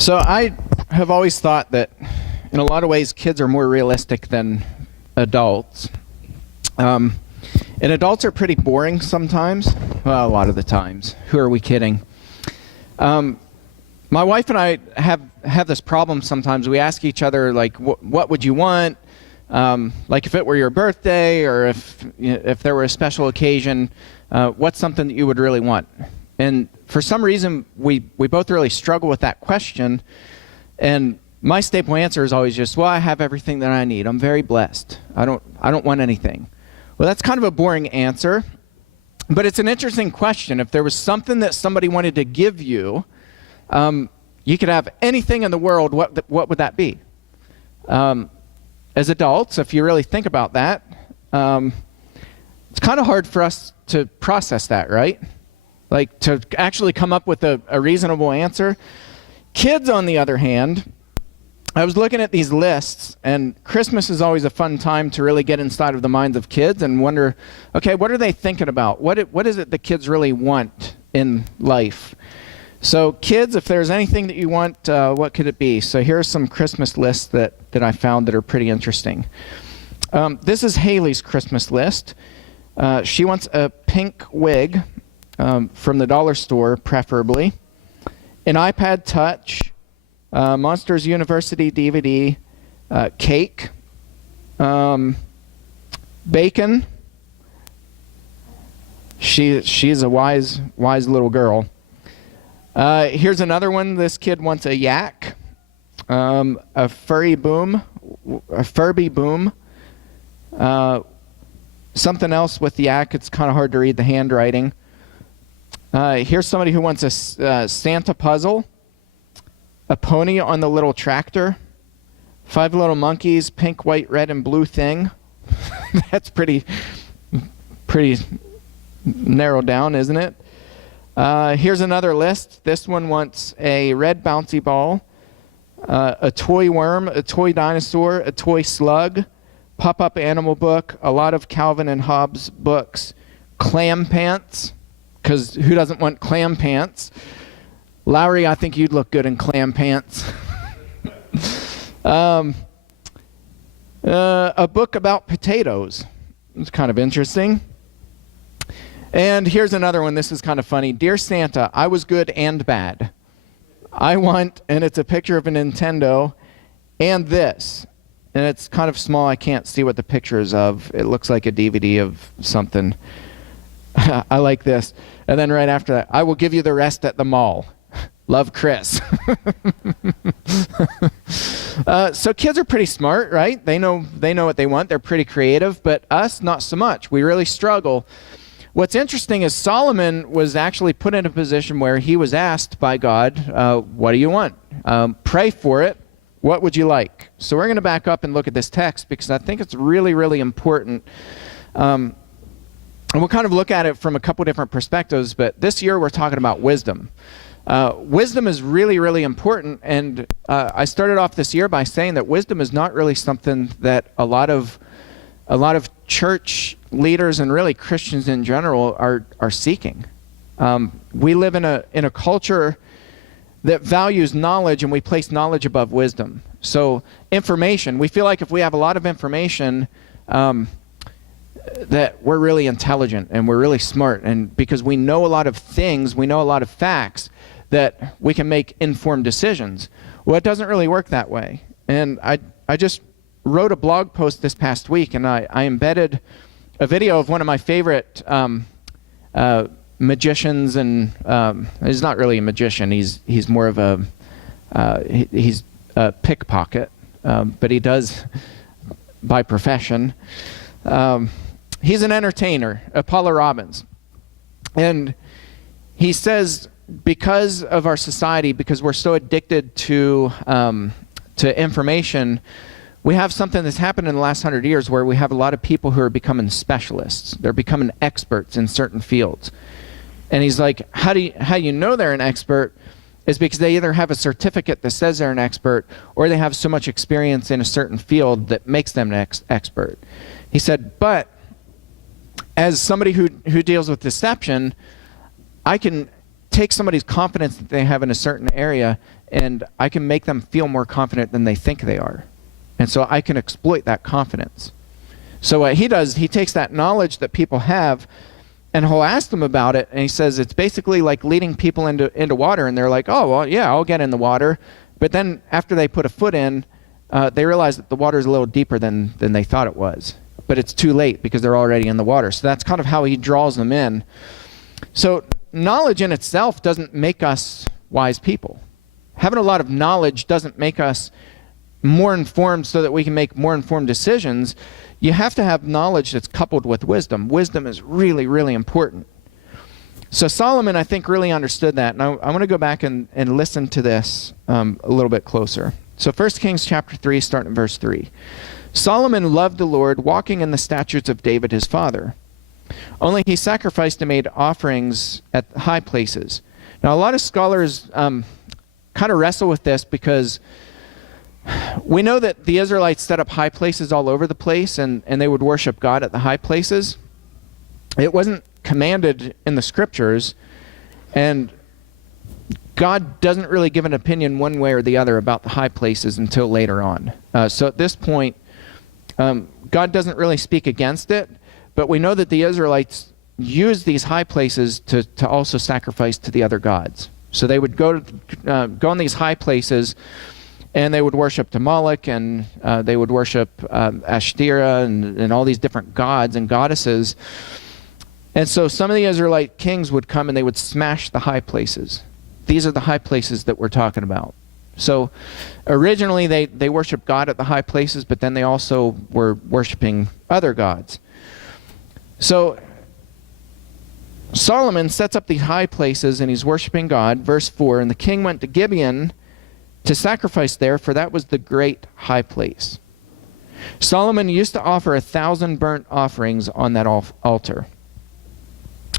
So I have always thought that in a lot of ways kids are more realistic than adults. And adults are pretty boring sometimes. Well, a lot of the times. Who are we kidding? My wife and I have this problem sometimes. We ask each other, like, what would you want? Like if it were your birthday or if there were a special occasion, what's something that you would really want? And for some reason, we both really struggle with that question. And my staple answer is always just, well, I have everything that I need. I'm very blessed. I don't want anything. Well, that's kind of a boring answer, but it's an interesting question. If there was something that somebody wanted to give you, you could have anything in the world, what would that be? As adults, if you really think about that, it's kind of hard for us to process that, right? Like to actually come up with a reasonable answer. Kids, on the other hand, I was looking at these lists, and Christmas is always a fun time to really get inside of the minds of kids and wonder, okay, what are they thinking about? What is it the kids really want in life? So kids, if there's anything that you want, what could it be? So here are some Christmas lists that I found that are pretty interesting. This is Haley's Christmas list. She wants a pink wig from the dollar store, preferably, an iPad Touch, Monsters University DVD, cake, bacon. She's a wise little girl. Here's another one. This kid wants a yak, a Furby boom, something else with the yak. It's kind of hard to read the handwriting. Here's somebody who wants a Santa puzzle, a pony on the little tractor, 5 little monkeys, pink, white, red, and blue thing. That's pretty narrowed down, isn't it? Here's another list. This one wants a red bouncy ball, a toy worm, a toy dinosaur, a toy slug, pop-up animal book, a lot of Calvin and Hobbes books, clam pants, because who doesn't want clam pants? Lowry, I think you'd look good in clam pants. A book about potatoes. It's kind of interesting. And here's another one. This is kind of funny. Dear Santa, I was good and bad. I want, and it's a picture of a Nintendo, and this. And it's kind of small. I can't see what the picture is of. It looks like a DVD of something. I like this. And then right after that, I will give you the rest at the mall. Love, Chris. So kids are pretty smart, right? They know what they want. They're pretty creative, but us, not so much. We really struggle. What's interesting is Solomon was actually put in a position where he was asked by God, what do you want? Pray for it. What would you like? So we're going to back up and look at this text because I think it's really, really important. And we'll kind of look at it from a couple different perspectives, but this year we're talking about wisdom. Wisdom is really, really important, and I started off this year by saying that wisdom is not really something that a lot of church leaders and really Christians in general are seeking. We live in a culture that values knowledge, and we place knowledge above wisdom. So information, we feel like if we have a lot of information, that we're really intelligent and we're really smart, and because we know a lot of things, we know a lot of facts, that we can make informed decisions. Well, it doesn't really work that way. And I just wrote a blog post this past week, and I embedded a video of one of my favorite magicians, and he's not really a magician. He's more of he's a pickpocket, but he does by profession. He's an entertainer, Apollo Robbins, and he says because of our society, because we're so addicted to information, we have something that's happened in the last 100 years where we have a lot of people who are becoming specialists. They're becoming experts in certain fields. And he's like, how you know they're an expert is because they either have a certificate that says they're an expert, or they have so much experience in a certain field that makes them an expert. He said, but as somebody who deals with deception, I can take somebody's confidence that they have in a certain area, and I can make them feel more confident than they think they are. And so I can exploit that confidence. So what he does, he takes that knowledge that people have, and he'll ask them about it, and he says it's basically like leading people into water, and they're like, oh, well, yeah, I'll get in the water. But then after they put a foot in, they realize that the water is a little deeper than they thought it was. But it's too late because they're already in the water. So that's kind of how he draws them in. So knowledge in itself doesn't make us wise people. Having a lot of knowledge doesn't make us more informed so that we can make more informed decisions. You have to have knowledge that's coupled with wisdom. Wisdom is really, really important. So Solomon, I think, really understood that. And I want to go back and listen to this a little bit closer. So 1 Kings chapter 3, starting in verse 3. Solomon loved the Lord, walking in the statutes of David his father. Only he sacrificed and made offerings at high places. Now, a lot of scholars kind of wrestle with this because we know that the Israelites set up high places all over the place, and they would worship God at the high places. It wasn't commanded in the scriptures, and God doesn't really give an opinion one way or the other about the high places until later on. So at this point, God doesn't really speak against it, but we know that the Israelites used these high places to also sacrifice to the other gods. So they would go on these high places, and they would worship to Moloch, and they would worship Ashtoreth and all these different gods and goddesses. And so some of the Israelite kings would come and they would smash the high places. These are the high places that we're talking about. So originally they worshiped God at the high places, but then they also were worshiping other gods. So Solomon sets up these high places and he's worshiping God. Verse 4, and the king went to Gibeon to sacrifice there, for that was the great high place. Solomon used to offer 1,000 burnt offerings on that altar.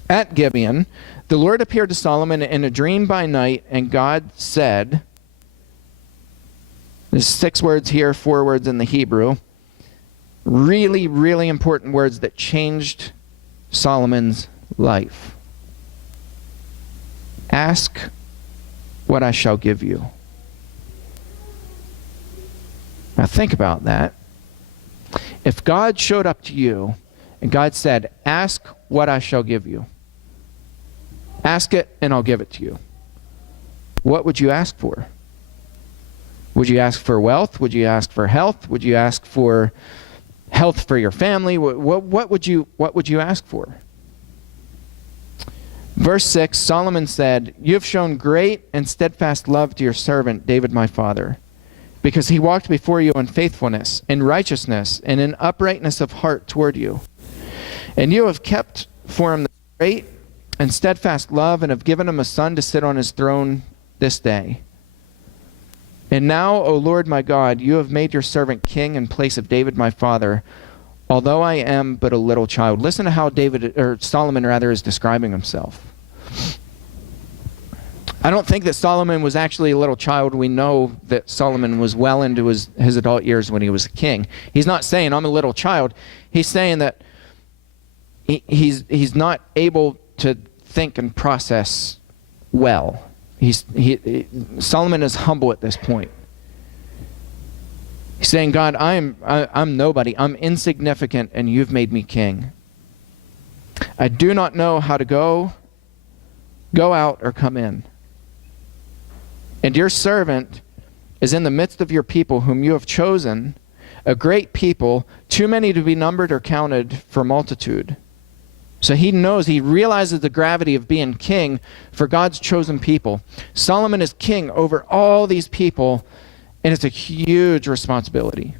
At Gibeon, the Lord appeared to Solomon in a dream by night, and God said, there's 6 words here, 4 words in the Hebrew, really, really important words that changed Solomon's life. Ask what I shall give you. Now think about that. If God showed up to you and God said, ask what I shall give you. Ask it and I'll give it to you. What would you ask for? Would you ask for wealth? Would you ask for health? Would you ask for health for your family? What would you ask for? Verse 6, Solomon said, you have shown great and steadfast love to your servant David my father, because he walked before you in faithfulness, in righteousness, and in uprightness of heart toward you. And you have kept for him the great and steadfast love, and have given him a son to sit on his throne this day. And now, O Lord my God, you have made your servant king in place of David my father, although I am but a little child. Listen to how Solomon is describing himself. I don't think that Solomon was actually a little child. We know that Solomon was well into his adult years when he was a king. He's not saying, I'm a little child. He's saying that he's not able to think and process well. Solomon is humble at this point. He's saying, God, I'm nobody. I'm insignificant, and you've made me king. I do not know how to go out or come in. And your servant is in the midst of your people whom you have chosen, a great people, too many to be numbered or counted for multitude. So he realizes the gravity of being king for God's chosen people. Solomon is king over all these people, and it's a huge responsibility.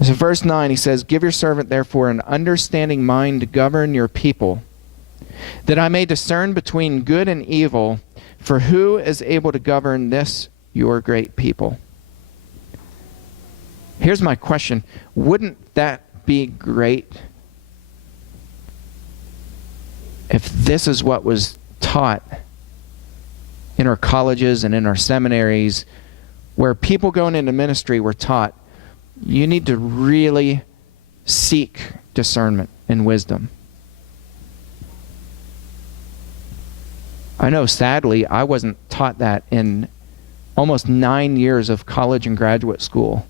So verse 9, he says, give your servant therefore an understanding mind to govern your people, that I may discern between good and evil, for who is able to govern this your great people? Here's my question. Wouldn't that be great if this is what was taught in our colleges and in our seminaries, where people going into ministry were taught, you need to really seek discernment and wisdom. I know, sadly, I wasn't taught that in almost 9 years of college and graduate school.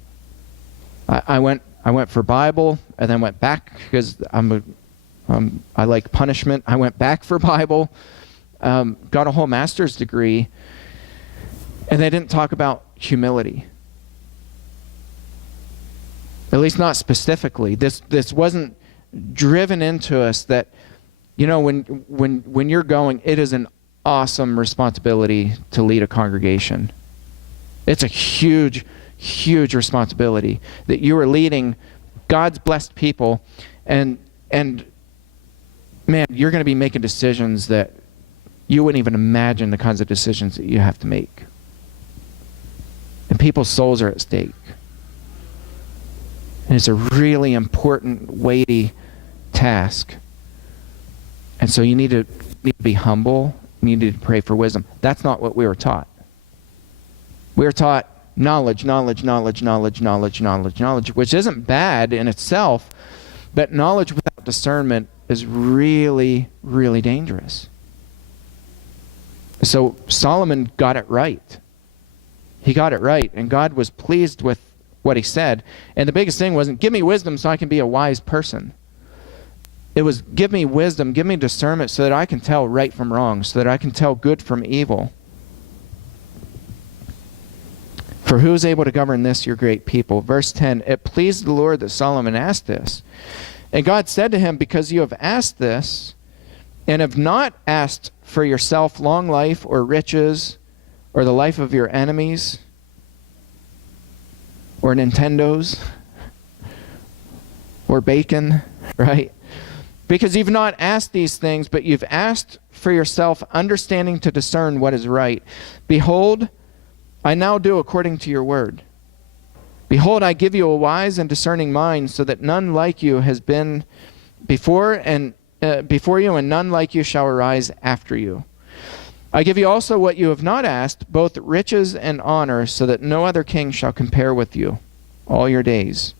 I went for Bible and then went back because I like punishment. I went back for Bible, got a whole master's degree, and they didn't talk about humility. At least not specifically. This wasn't driven into us that, you know, when you're going, it is an awesome responsibility to lead a congregation. It's a huge, huge responsibility that you are leading God's blessed people, and man, you're going to be making decisions that you wouldn't even imagine the kinds of decisions that you have to make. And people's souls are at stake. And it's a really important, weighty task. And so you need to be humble. You need to pray for wisdom. That's not what we were taught. We were taught knowledge, knowledge, knowledge, knowledge, knowledge, knowledge, knowledge, which isn't bad in itself, but knowledge without discernment is really, really dangerous. So Solomon got it right. He got it right, and God was pleased with what he said. And the biggest thing wasn't, give me wisdom so I can be a wise person. It was, give me wisdom, give me discernment so that I can tell right from wrong, so that I can tell good from evil. For who is able to govern this, your great people? Verse 10, it pleased the Lord that Solomon asked this. And God said to him, because you have asked this, and have not asked for yourself long life or riches, or the life of your enemies, or Nintendos, or bacon, right? Because you've not asked these things, but you've asked for yourself understanding to discern what is right. Behold, I now do according to your word. Behold, I give you a wise and discerning mind, so that none like you has been before you, and none like you shall arise after you. I give you also what you have not asked, both riches and honor, so that no other king shall compare with you all your days.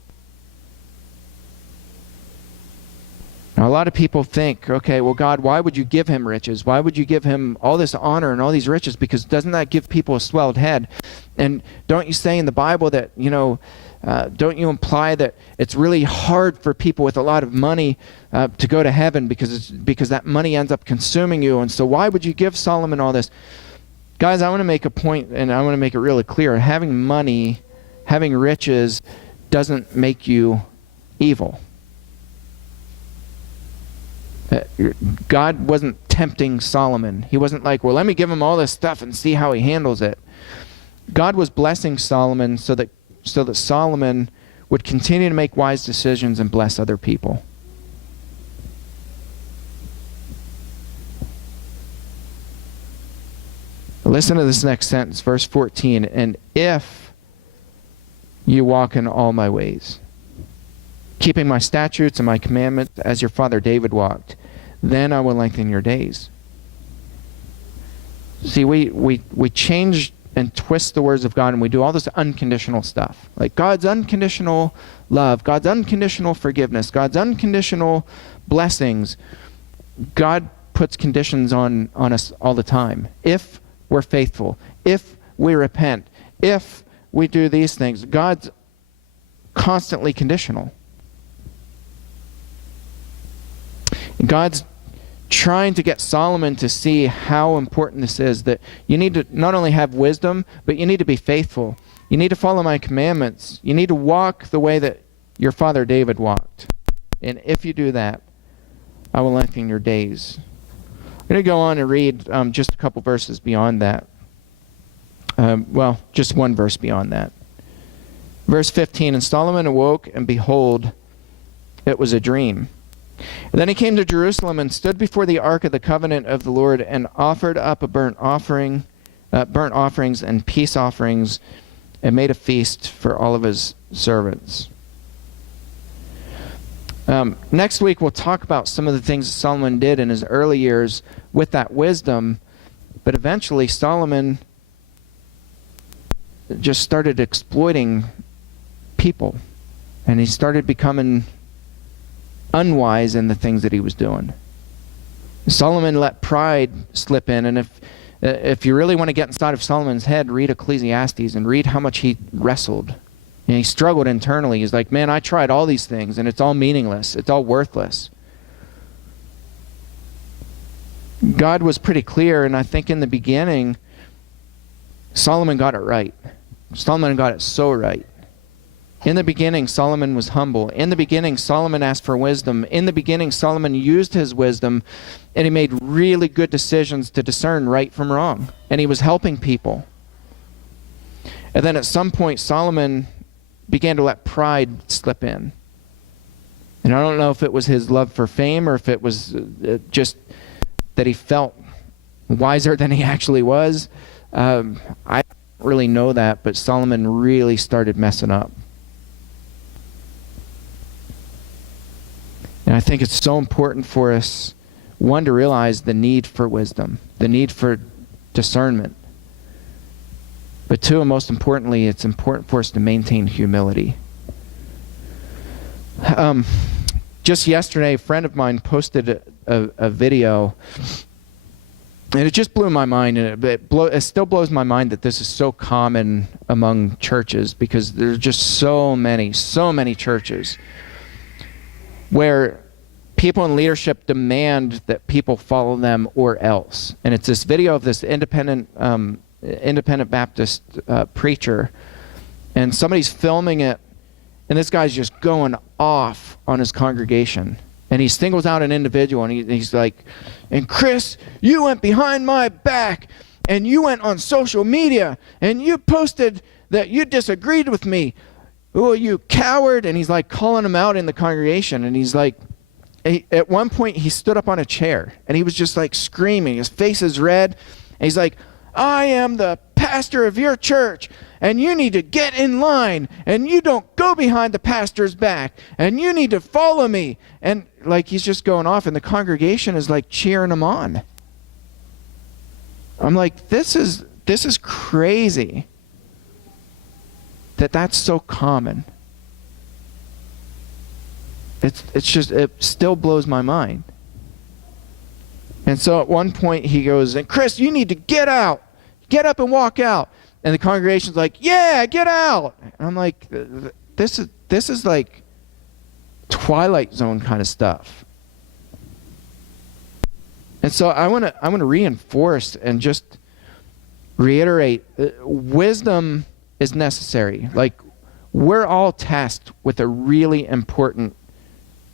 Now, a lot of people think, okay, well, God, why would you give him riches? Why would you give him all this honor and all these riches? Because doesn't that give people a swelled head? And don't you say in the Bible that, you know, don't you imply that it's really hard for people with a lot of money to go to heaven because that money ends up consuming you? And so why would you give Solomon all this? Guys, I want to make a point, and I want to make it really clear. Having money, having riches doesn't make you evil. God wasn't tempting Solomon. He wasn't like, well, let me give him all this stuff and see how he handles it. God was blessing Solomon so that Solomon would continue to make wise decisions and bless other people. Listen to this next sentence, verse 14. And if you walk in all my ways, keeping my statutes and my commandments as your father David walked, then I will lengthen your days. See, we change and twist the words of God, and we do all this unconditional stuff. Like God's unconditional love, God's unconditional forgiveness, God's unconditional blessings. God puts conditions on us all the time. If we're faithful, if we repent, if we do these things, God's constantly conditional. God's trying to get Solomon to see how important this is, that you need to not only have wisdom, but you need to be faithful. You need to follow my commandments. You need to walk the way that your father David walked. And if you do that, I will lengthen your days. I'm going to go on and read just a couple verses beyond that. Well, just one verse beyond that. Verse 15, and Solomon awoke, and behold, it was a dream. And then he came to Jerusalem and stood before the ark of the covenant of the Lord and offered up a burnt offerings and peace offerings, and made a feast for all of his servants. Next week we'll talk about some of the things that Solomon did in his early years with that wisdom, but eventually Solomon just started exploiting people, and he started becoming unwise in the things that he was doing. Solomon let pride slip in, and if you really want to get inside of Solomon's head, read Ecclesiastes and read how much he wrestled. And he struggled internally. He's like, man, I tried all these things, and it's all meaningless. It's all worthless. God was pretty clear, and I think in the beginning, Solomon got it right. Solomon got it so right. In the beginning, Solomon was humble. In the beginning, Solomon asked for wisdom. In the beginning, Solomon used his wisdom, and he made really good decisions to discern right from wrong. And he was helping people. And then at some point, Solomon began to let pride slip in. And I don't know if it was his love for fame or if it was just that he felt wiser than he actually was. I don't really know that, but Solomon really started messing up. And I think it's so important for us, one, to realize the need for wisdom, the need for discernment. But two, and most importantly, it's important for us to maintain humility. Just yesterday, a friend of mine posted a video, and it just blew my mind, and it still blows my mind that this is so common among churches, because there's just so many churches where people in leadership demand that people follow them or else. And it's this video of this independent Baptist preacher, and somebody's filming it, and this guy's just going off on his congregation. And he singles out an individual, and he's like, and Chris, you went behind my back, and you went on social media, and you posted that you disagreed with me. Oh, you coward. And he's like calling him out in the congregation. And he's like, at one point he stood up on a chair, and he was just like screaming. His face is red. And he's like, I am the pastor of your church, and you need to get in line, and you don't go behind the pastor's back, and you need to follow me. And like, he's just going off, and the congregation is like cheering him on. I'm like, this is crazy that that's so common. It still blows my mind. And so at one point he goes, and Chris, you need to get out. Get up and walk out. And the congregation's like, yeah, get out. And I'm like, this is like Twilight Zone kind of stuff. And so I want to reinforce and just reiterate, wisdom is necessary. Like, we're all tasked with a really important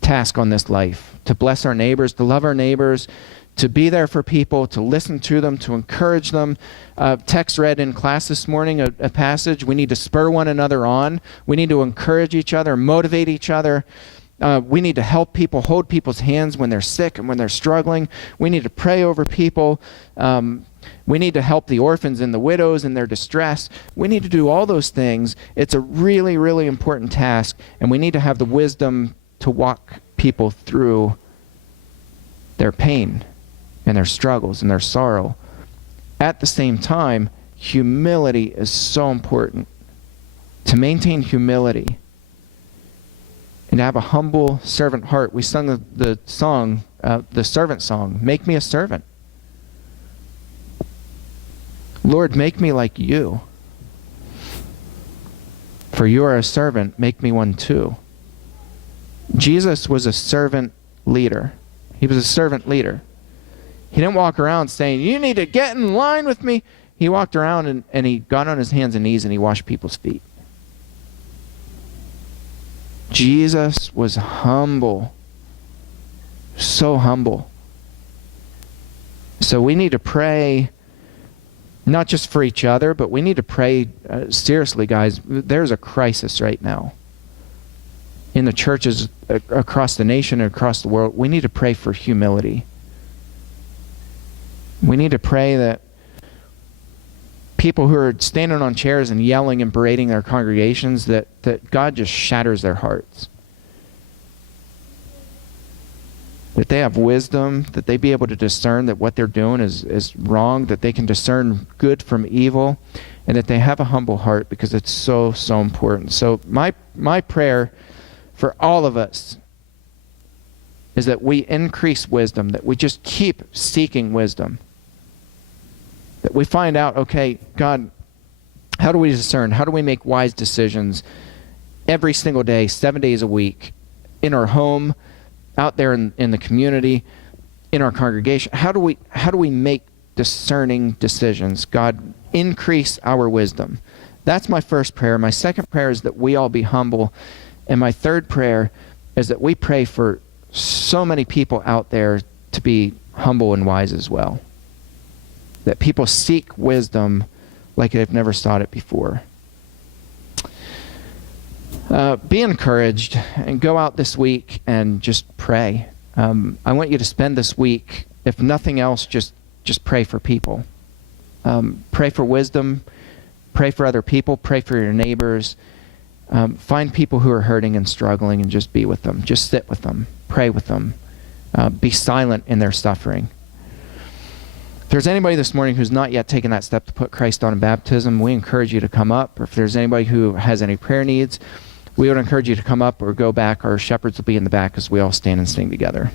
task on this life, to bless our neighbors, to love our neighbors, to be there for people, to listen to them, to encourage them. Tex read in class this morning a passage. We need to spur one another on. We need to encourage each other, motivate each other. We need to help people, hold people's hands when they're sick and when they're struggling. We need to pray over people. We need to help the orphans and the widows in their distress. We need to do all those things. It's a really, really important task, and we need to have the wisdom to walk people through their pain and their struggles and their sorrow. At the same time, humility is so important. To maintain humility and to have a humble servant heart. We sung the song, the servant song, make me a servant. Lord, make me like you. For you are a servant, make me one too. Jesus was a servant leader. He was a servant leader. He didn't walk around saying, you need to get in line with me. He walked around and he got on his hands and knees and he washed people's feet. Jesus was humble. So humble. So we need to pray, not just for each other, but we need to pray seriously, guys. There's a crisis right now in the churches across the nation and across the world. We need to pray for humility. We need to pray that people who are standing on chairs and yelling and berating their congregations, that God just shatters their hearts. That they have wisdom, that they be able to discern that what they're doing is wrong, that they can discern good from evil, and that they have a humble heart, because it's so, so important. So my prayer for all of us is that we increase wisdom, that we just keep seeking wisdom. That we find out, okay, God, how do we discern? How do we make wise decisions every single day, 7 days a week, in our home, out there in the community, in our congregation? How do we make discerning decisions? God, increase our wisdom. That's my first prayer. My second prayer is that we all be humble. And my third prayer is that we pray for so many people out there to be humble and wise as well. That people seek wisdom like they've never sought it before. Be encouraged and go out this week and just pray. I want you to spend this week, if nothing else, just pray for people. Pray for wisdom. Pray for other people. Pray for your neighbors. Find people who are hurting and struggling and just be with them. Just sit with them. Pray with them. Be silent in their suffering. If there's anybody this morning who's not yet taken that step to put Christ on in baptism, we encourage you to come up. Or if there's anybody who has any prayer needs, we would encourage you to come up or go back. Our shepherds will be in the back as we all stand and sing together.